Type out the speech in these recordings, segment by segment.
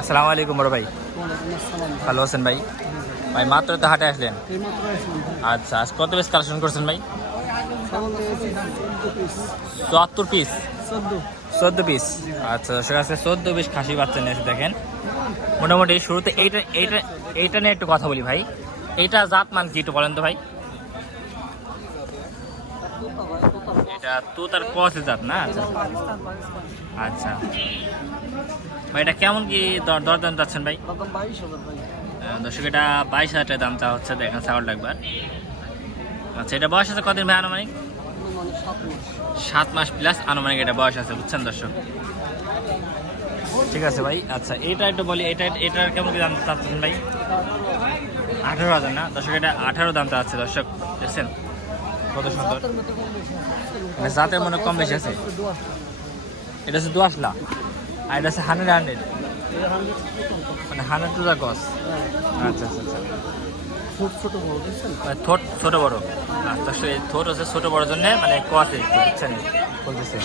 আসসালামু আলাইকুম বড় ভাই। ভালো আছেন ভাই? ভাই মাত্র তো হাটে আসলেন। আচ্ছা, আজ কত পিস কালেকশন করছেন ভাই? 74 পিস, 14 পিস। আচ্ছা, সেটা আছে 14 পিস খাসি বাচ্চা নিয়েছে দেখেন। মোটামুটি শুরুতে এইটা নিয়ে একটু কথা বলি ভাই। এইটা জাত মান কি একটু বলেন তো ভাই? এটা তোতার ক্রসের জাত না? আচ্ছা আচ্ছা ভাই, এটা কেমন কি দরদাম চাচ্ছেন ভাই? দর্শক, এটা 22,000 টাকা দাম চা হচ্ছে। দেখেন ছাগলটা একবার। আচ্ছা, এটা বয়স আছে কদিন ভাই আনুমানিক? 7 মাস প্লাস আনুমানিক এটা বয়স আছে, বুঝছেন দর্শক। ঠিক আছে ভাই। আচ্ছা, এটা একটু বলি, এটার কেমন কি দাম চাচ্ছেন ভাই? 18,000 না দর্শক? এটা 18 দাম চাচ্ছে দর্শক, দেখছেন কত সুন্দর। মানে জাতের মনে কম বেশি আছে। এটা হচ্ছে দোআঁশলা, আর এটা হচ্ছে 100 মানে 100 টু দা গস। আচ্ছা আচ্ছা আচ্ছা, ঠোঁট ছোট বড়। আচ্ছা, এই ঠোঁট হচ্ছে ছোট বড় জন্য মানে কস একটু, বুঝছেন বলতেছে।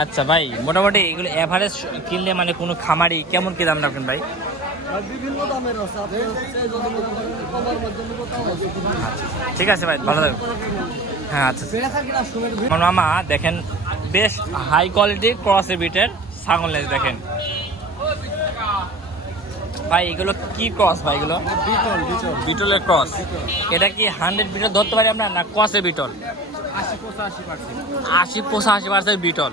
আচ্ছা ভাই, মোটামুটি এগুলো এভারেজ কিনলে মানে কোনো খামারি কেমন কি দাম রাখবেন ভাই? বিভিন্ন দামের আছে। ঠিক আছে ভাই, ভালো থাকবেন। হ্যাঁ আচ্ছা, আমার মামা দেখেন বেশ হাই কোয়ালিটি ক্রসের বিটের ছাগল লেজ দেখেন ভাই। এগুলো কি ক্রস ভাই? এগুলো বিটলের ক্রস। এটা কি 100 বিটল ধরতে পারি আমরা, না ক্রসের বিটল? 80-85% বিটল।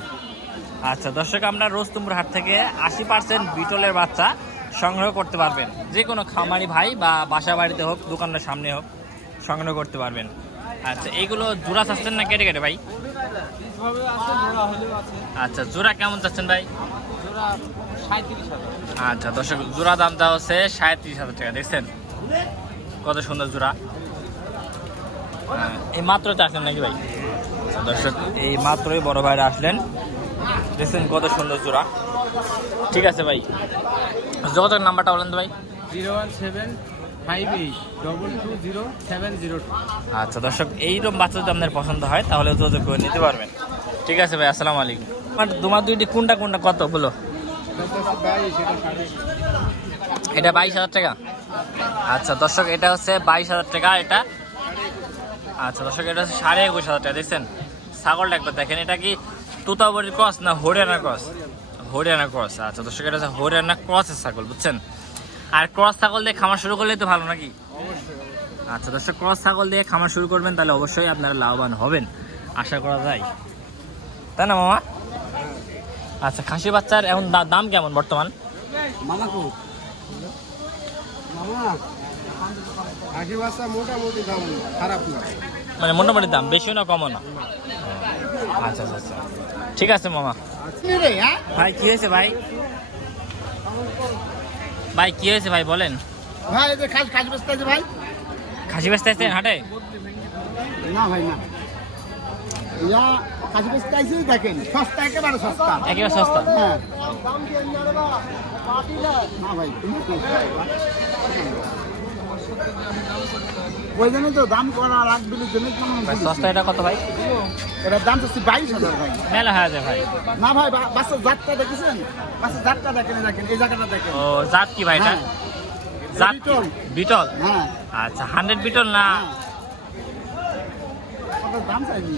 আচ্ছা দর্শক, আমরা রোস্তমপুর হাট থেকে 80% বিটলের বাচ্চা সংগ্রহ করতে পারবেন। যে কোনো খামারি ভাই বা বাসা বাড়িতে হোক, দোকানের সামনে হোক, সংগ্রহ করতে পারবেন। আচ্ছা, এইগুলো জোড়া চাচ্ছেন না কেটে কেটে ভাই? আচ্ছা, জোড়া কেমন চাচ্ছেন ভাই? আচ্ছা দর্শক, জোড়া দামটা হচ্ছে 37,000 টাকা। দেখছেন কত সুন্দর জোড়া। এই মাত্র আসলেন নাকি ভাই? আচ্ছা দর্শক, এই মাত্রই বড় ভাইরা আসলেন, দেখছেন কত সুন্দর জোড়া। ঠিক আছে ভাই, যোগাযোগের নাম্বারটা বলেন তো ভাই। 01758220702। আচ্ছা দর্শক, এইরকম বাচ্চা যদি আপনার পছন্দ হয় তাহলে যোগাযোগ করে নিতে পারবেন। ঠিক আছে ভাই, আসসালামু আলাইকুম। তোমার দুইটি কোনটা কোনটা কত বলো? এটা 22,000 টাকা। আচ্ছা দর্শক, এটা হচ্ছে 22,000 টাকা এটা। আচ্ছা দর্শক, এটা হচ্ছে 21,500 টাকা। দেখছেন ছাগলটা একবার দেখেন। এটা কি তোতাবড়ির ক্রস না হরিয়ানা ক্রস? হরিয়ানা ক্রস। আচ্ছা দর্শক, এটা হচ্ছে হরিয়ানা ক্রসের ছাগল, বুঝছেন। আর ক্রস ছাগল দিয়ে খামার শুরু করলেই তো ভালো নাকি? আচ্ছা দর্শক, ক্রস ছাগল দিয়ে খামার শুরু করবেন তাহলে অবশ্যই আপনারা লাভবান হবেন, আশা করা যায়, তাই না মামা? আচ্ছা, খাসি বাচ্চার এখন দাম কেমন বর্তমান? মোটামুটি দাম খারাপ না, মানে মোটামুটি দাম বেশিও না কমও না। আচ্ছা আচ্ছা আচ্ছা, ঠিক আছে মামা। ভাই কি হয়েছে ভাই? ভাই কি হয়েছে ভাই বলেন? ভাই এই যে খাসি বেচতে আছে ভাই। খাসি বেচতে আসছেন হাটে? না ভাই না, ইয়া খাসি বেচতে আইছি দেখেন, সস্তা, একেবারে সস্তা, একেবারে সস্তা। হ্যাঁ না ভাই, ওই জন্য তো দাম করা লাগবে। ভাই সস্তা এটা কত ভাই? এটার দাম তো 22,000 ভাই। মেলা হয়ে যায় ভাই। না ভাই, বাচ্চার জাতটা দেখেছেন? বাচ্চার জাতটা দেখেন, এই জায়গাটা দেখেন। ও, জাত কি ভাই এটা? জাত কি? বিটল। হ্যাঁ আচ্ছা, 100 বিটল না? দাম চাইনি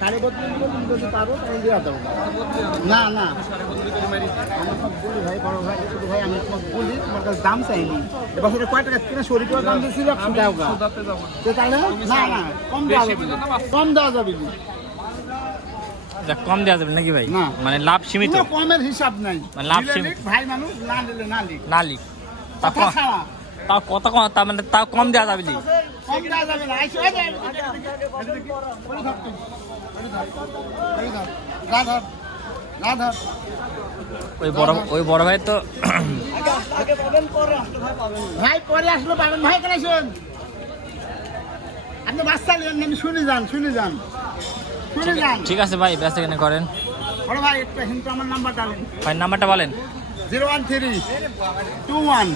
32,500 পারো, তাহলে দেওয়া যাবে না। না আমি সব বলি ভাই, বড় ভাই, ছোট ভাই, আমি সব বলি, তোমার কাছে দাম চাইনি। এবার সেটা কয় টাকা কিনা শরীর দাম দিয়েছিল 100 টাকা। তাহলে না কম দেওয়া যাবে, কম দেওয়া যাবে কি? কম দেওয়া যাবে নাকি ভাই? না, মানে লাভ সীমিত, কমের হিসাব নাই। মানে লাভ সীমিত। ভাই মানুষ না নিলে না লিখ, না লিখ কথা ছাড়া তাও কত কম, তার মানে তাও কম দেওয়া যাবে জি? কম দেওয়া যাবে না। ওই বড় ভাই তো ভাই পরে আসলো পাবেন ভাই, কেন শুন আপনি বাচ্চা নেন, আমি শুনে যান। ঠিক আছে ভাই, বেচা কেনা করেন। বড় ভাই একটু কিন্তু আমার নাম্বারটা ভাই নাম্বারটা বলেন। 01321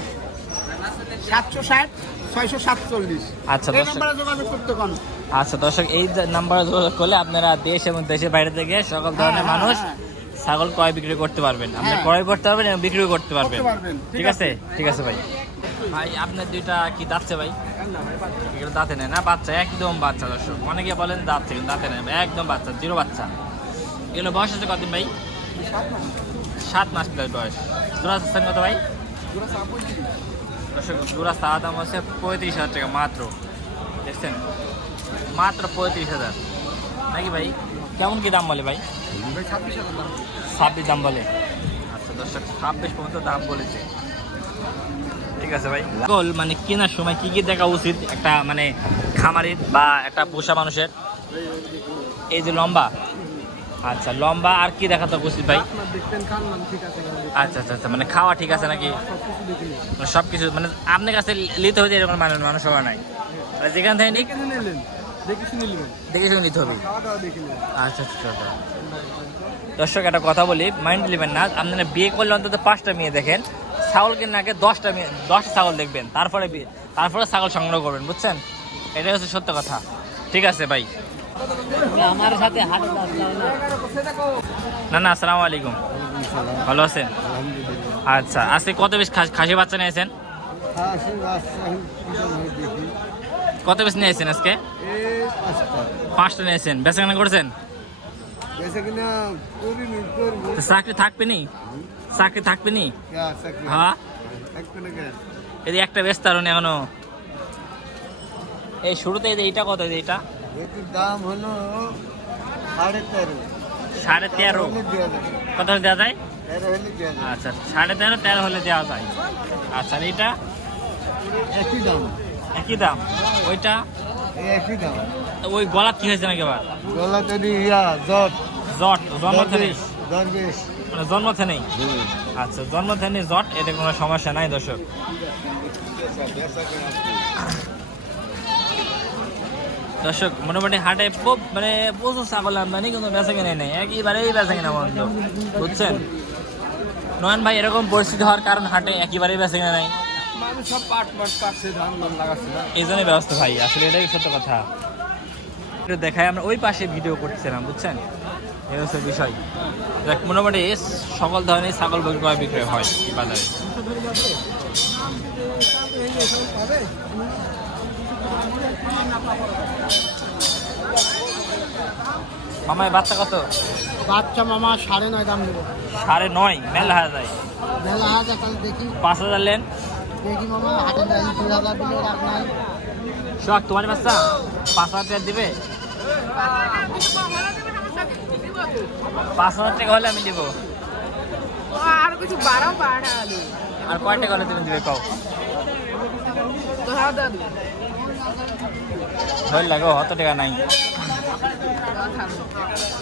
760 647। আচ্ছা, এই দর্শক। নাম্বারে যোগাযোগ করতে কোন। আচ্ছা দর্শক, এই নাম্বারে যোগাযোগ করলে আপনারা দেশ এবং দেশের বাইরে থেকে সকল ধরনের হ্যাঁ, মানুষ হ্যাঁ। ছাগল ক্রয় বিক্রি করতে পারবেন। আপনি হ্যাঁ। ক্রয় করতে পারবেন এবং বিক্রি করতে পারবেন। করতে পারবেন, ঠিক আছে, ঠিক আছে ভাই। ভাই আপনার দুইটা কি দাঁতছে ভাই? এগুলো দাঁতে নেয় না, বাচ্চা, একদম বাচ্চা দর্শক। অনেকে বলেন দাঁতছে, কিন্তু দাঁতে নেয়, একদম বাচ্চা, জিরো বাচ্চা। এগুলো বয়স আছে কতদিন ভাই? 7 মাস প্লাস বয়স। জোড়া চাচ্ছেন কত ভাই? দর্শক, জোড়া চাওয়া দাম হচ্ছে 35,000 টাকা মাত্র। দেখছেন, মাত্র 35,000 নাকি ভাই? কেমন কি দাম বলে ভাই? 26 দাম বলে। আচ্ছা দর্শক, 26 পর্যন্ত দাম বলেছে। ঠিক আছে ভাই। ছাগল মানে কেনার সময় কি কি দেখা উচিত একটা মানে খামারির বা একটা পোষা মানুষের? এই যে লম্বা, আচ্ছা লম্বা, আর কি দেখাতে উচিত ভাই? আচ্ছা আচ্ছা আচ্ছা, মানে খাওয়া ঠিক আছে নাকি? সব কিছু মানে আপনার কাছে নিতে হবে এরকম মানুষ হওয়া নাই, মানে যেখান থেকে নিক দেখে শুনে নিতে হবে। আচ্ছা আচ্ছা আচ্ছা। দর্শক একটা কথা বলি, মাইন্ড নেবেন না। আপনারা বিয়ে করলে অন্তত 5টা মেয়ে দেখেন, ছাগল কেনার আগে 10টা ছাগল দেখবেন, তারপরে ছাগল সংগ্রহ করবেন, বুঝছেন? এটাই হচ্ছে সত্য কথা। ঠিক আছে ভাই। আমার সাথে না না, আসসালামু আলাইকুম। ভালো আছেন? আচ্ছা, আজকে কত বেশ খাসি বাচ্চা নিয়েছেন? কত বেশ নিয়েছেন আজকে? 5টা নিয়েছেন। বেচা কেনা করছেন? চাকরি থাকবে নি? চাকরি থাকবে নি? হ্যাঁ, এই একটা ব্যস্ত আর এখনো। এই শুরুতে এইটা কত? এইটা দাম হলো 13.5। 13.5 কত হলে দেওয়া যায়? আচ্ছা, 13.5 13 হলে দেওয়া যায়। আচ্ছা, আর এইটা একই দাম। একই দাম? ওইটা একই দাম। ওই গলা কি হয়েছে নাকি আবার? গলা যদি জট জন্মতে নেই, দরবেশ মানে জন্মতে নেই। আচ্ছা, জন্মতে নেই জট, এতে কোনো সমস্যা নাই দর্শক। দর্শক, মোটামুটি হাটে মানে প্রচুর ছাগল আমদানি, কিন্তু বেচা কেনা নেই, একেবারেই বেচা কেনা বন্ধ, বুঝছেন? নয়ন ভাই, এরকম পরিস্থিতি হওয়ার কারণ হাটে একেবারেই বেচা কেনা নাই, এই জন্যই ব্যবস্থা ভাই, আসলে এটাই সত্য কথা। একটু দেখায়, আমরা ওই পাশে ভিডিও করতেছিলাম, বুঝছেন? এই হচ্ছে বিষয়। দেখ, মোটামুটি সকল ধরনের ছাগল ক্রয় বিক্রয় হয় বাজারে। মামায় বাচ্চা কত? বাচ্চা মামা 9.5 দাম দেবো। 9.5? মেলা হাজার যায়। মেলা হাজার, তাহলে দেখি 5,000 লেন। দেখি মামা, হাটে যাই 2,000 দিলে রাখ নাই। শখ তোমার বাচ্চা 5,000 টাকা দিবে? 5,000 টাকা হলে আমি দিব। আর কিছু বাড়াও বাড়ালো। আর কয় টাকা হলে তুমি দিবে কও? ধরে লাগো, অত টাকা নাই।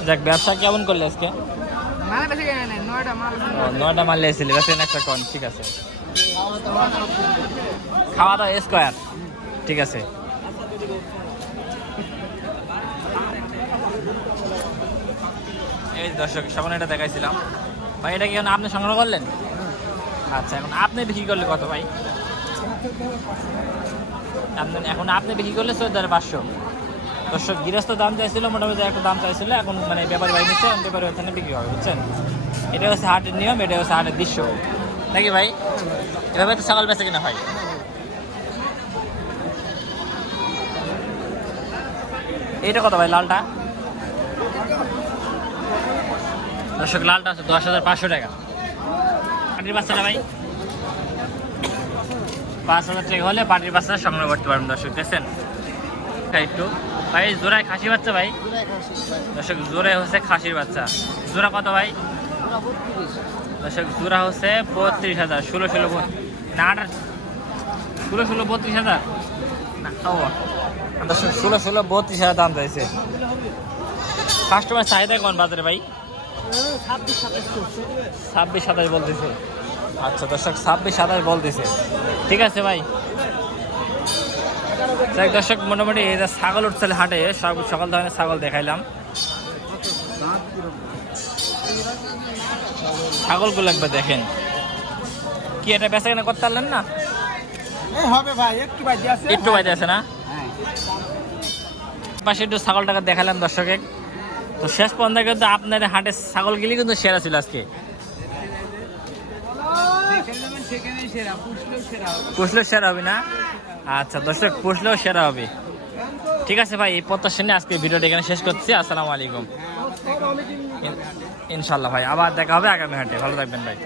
যাক, ব্যবসা কেমন করলে আজকে? মানে বেশি কেন নাই, 9টা মাল। 9টা মারলে এসেছিলি, বেশি একটা কন। ঠিক আছে, খাওয়া দাওয়া স্কোয়ার। ঠিক আছে। এই দর্শক, সামনে এটা দেখাইছিলাম ভাই, এটা কি এখন আপনি সংগ্রহ করলেন? আচ্ছা, এখন আপনি বিক্রি করলে কত ভাই? এখন আপনি বিক্রি করলে 14,500। দর্শক, গৃহস্থ দাম চাইছিল মোটামুটি একটা দাম চাইছিল, এখন মানে ব্যাপারী ভাই নিচ্ছে, ব্যাপারী ওখানে বিক্রি হবে, বুঝছেন? এটা হচ্ছে হাটের নিয়ম, এটা হচ্ছে হাটের দৃশ্য, নাকি ভাই? এভাবে তো ছাগল বেচে কিনা হয়। এইটা কত ভাই লালটা? দর্শক, লালটা আছে 10,500 টাকা। পাটির বাচ্চাটা ভাই 5,000 টাকা হলে পাটির বাচ্চা সংগ্রহ করতে পারবেন। দর্শক দেখছেন একটু ভাই, জোড়ায় খাসি বাচ্চা ভাই। দর্শক, জোড়ায় হচ্ছে খাসির বাচ্চা। জোড়া কত ভাই? দর্শক, জোড়া হচ্ছে 32,000। 16 না 16 32,000 না, ও দর্শক, 16 32,000 দাম চাইছে। কাস্টমার চাহিদা কোন বাজারে ভাই? 26-27 বলতেছে। আচ্ছা দর্শক, 26-27 বলতেছে। ঠিক আছে ভাই। দর্শক, মোটামুটি এই যে ছাগল উঠছে হাটে, সকল ধরনের ছাগল দেখাইলাম। ছাগলগুলো একবার দেখেন, কি এটা বেচা কেনা করতে পারলেন না? এই হবে ভাই, একটু বাজে আছে। একটু বাইরে আছে না? হ্যাঁ। পাশে একটু ছাগলটাকে দেখালাম দর্শকে। তো শেষ পর্যন্ত কিন্তু আপনার হাটে ছাগল গেলে কিন্তু সেরা ছিল আজকে। পুষলেও সেরা হবে না? আচ্ছা দর্শক, পুষলেও সেরা হবে। ঠিক আছে ভাই, এই প্রত্যাশা নিয়ে আজকে ভিডিওটা এখানে শেষ করছি। আসসালামু আলাইকুম। ইনশাল্লাহ ভাই, আবার দেখা হবে আগামী হাটে। ভালো থাকবেন ভাই।